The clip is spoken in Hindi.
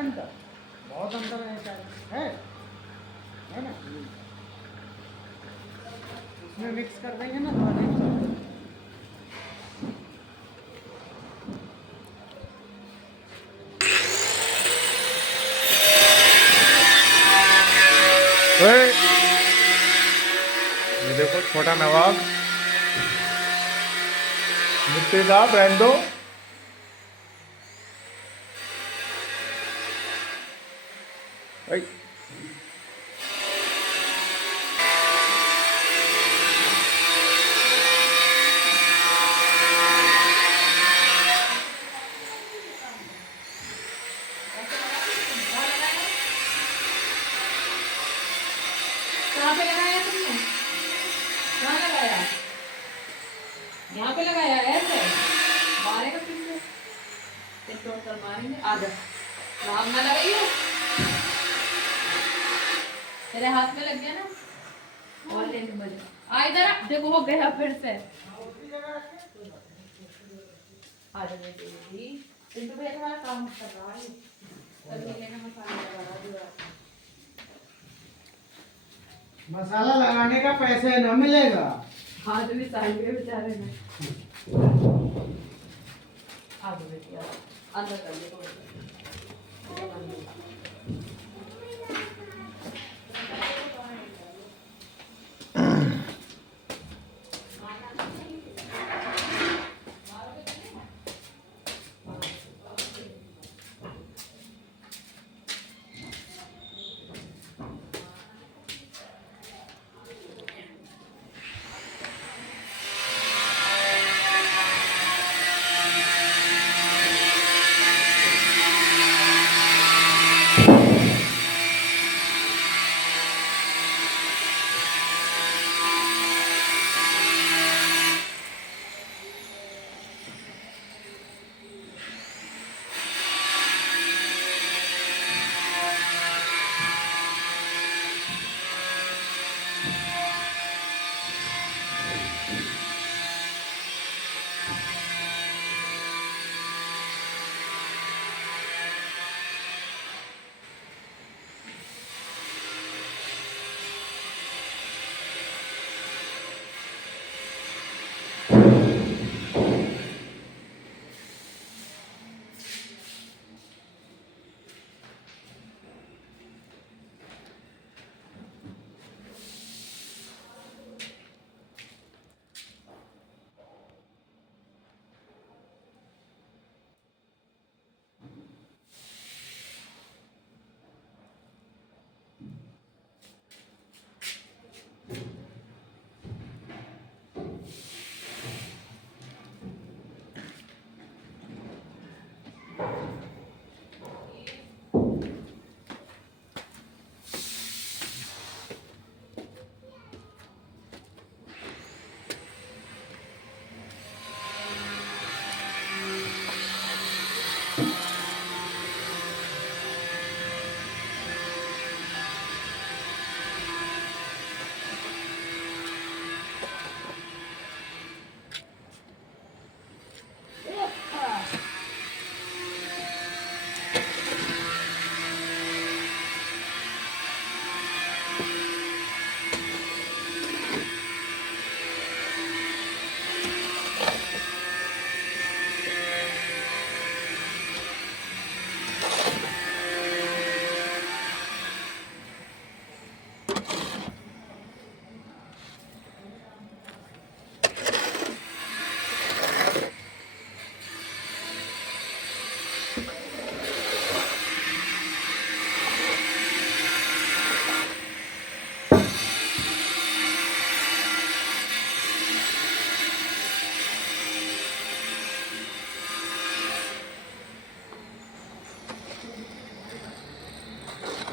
अंतर, बहुत अंतर है शायद, है ना। इसमें मिक्स कर देंगे ना थोड़ा देर। ये देखो छोटा नवाब मिट्टी का ब्रांडो। कहाँ पे लगाया तुमने? कहाँ लगाया? यहाँ पे लगाया ऐसे मारेगा फिर तोड़ कर मारेंगे। आजा नाम ना लगाइयो, तेरे हाथ में लग गया ना। और लेने मजे आ इधर देखो, हो गया फिर से। आजा बेटी, चिंटू भैया तुम्हारा काम कर रहा है, कल लेना मसाला लगा रहा है। मसाला लगाने का पैसे न मिलेगा। हाँ तो भी साइड में बेचारे में आ गए बेटी, अंदर कर दे।